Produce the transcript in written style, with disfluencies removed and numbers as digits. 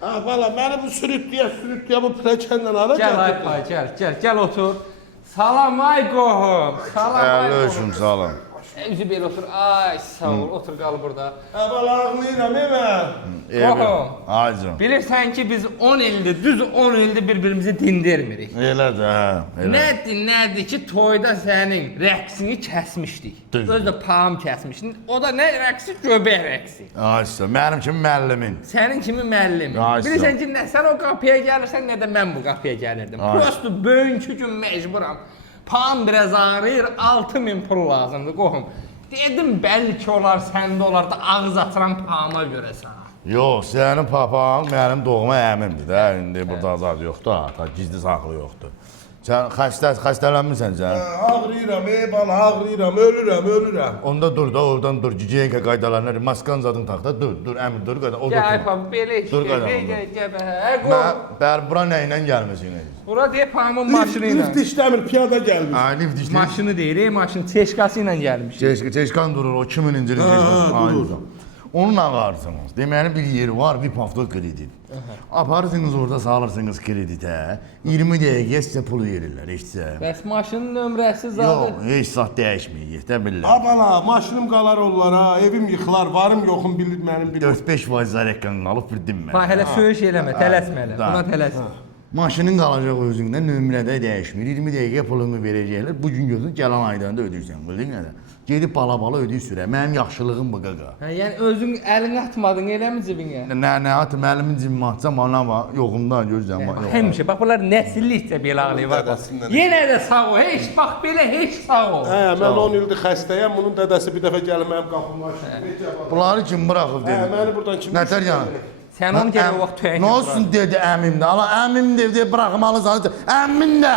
Valla məni bu sürütlüyə bu pləkəndən ara Gəl ay pay, gəl otur. Salam ay qohum. Salam ay qohum. Ölüşüm salam. Üzü belə otur. Ay sağ ol, otur qal burada. Valla ağlayıram mən. Qohum. Aycım. Bilirsən ki biz 10 ildir, düz 10 ildir bir-birimizi dindirmirik. Elədir, hə. Nədir ki toyda sənin rəqsini kəsmişdik. Düzdür. Özü də pam kəsmişdin. O da nə rəqsi? Göbək rəqsi. Ayşə, mənim kimi müəllimin. Sənin kimi müəllim. Ay, sağ ol. Bilirsən ki, nə sən o qapıya gəlirsən, nə də mən bu qapıya gəlirdim. Ay. Prosto bugünkü gün məcburam. Pam biraz ağrıyır, 6000 pul lazımdır qohum. Dedim bəlkə olar səndə olar da ağız atıran pama görə sənə. Yox, sənin papan mənim doğma əmimdir də. İndi burada azad yoxdur, ta gizli saxlı yoxdur. Sən xəstələnmirsən sən? Ağlayıram, bala ağlayıram, ölürəm. Onda dur da, oradan dur. Gigiyenka qaydalarına, maskanın zadını tax da, dur, əmim dur, qayda. Gəl pam, belə Dur, işlə, qaydam, gəl, qohum. Bəli, bura nə ilə gəlməsin? Bura deyə pamın maşını ilə. Lift işləmir, piyada gəlmiş. Lift işləyir. Maşını deyir, maşın çeşkası ilə gəlmiş. Çeşkan durur, o 2000-ci ilin çeşkası. Durur. Onun ağarsınız. Deməli bir yeri var, bir pafta kredit. Aparırsınız orada salırsınız kreditə. 20 dəqiqə sizə pulu verirlər, eşitsə. Bəs maşının nömrəsi zadı. Yox, heç saat dəyişməyir, də bilirlər. Bala, maşınım qalar onlara, evim yıxılar, varım yoxum bilir mənim bilir. 4-5 faiz zarəkkan qalıb bir dinmə. Ha, hələ söyüş eləmə, tələsmə elə. Buna tələsmə. Maşının qalacaq özündə, nömrədə dəyişmir. 20 dəqiqə pulunu verəcəklər. Bu gün gözün gələn aydan da ödəyirsən, bildin nə? Gedib bala-bala ödəy sürə. Mənim yaxşılığım bu qaqa. Hə, yəni özün əlini atmadın eləmi cibinə? Nə atım, əlimin cibimə atsam, anam var, yoxumda gözləm var. Həmişə, bax bunlar nəsillikcə belə ağlayır. Dədəsindən. Yenə də sağ ol, heç bax belə heç sağ ol. Mən 10 ildir xəstəyəm, bunun dədəsi bir dəfə gəlib mənim qapımı açdı. Bunları kim buraxıb dedi? Məni buradan kim Nətər yəni? Sən onu gəl o vaxt töyək. Nə olsun dedi əmim də. Ala əmim dedi, bıraxmalısan. Əmin də.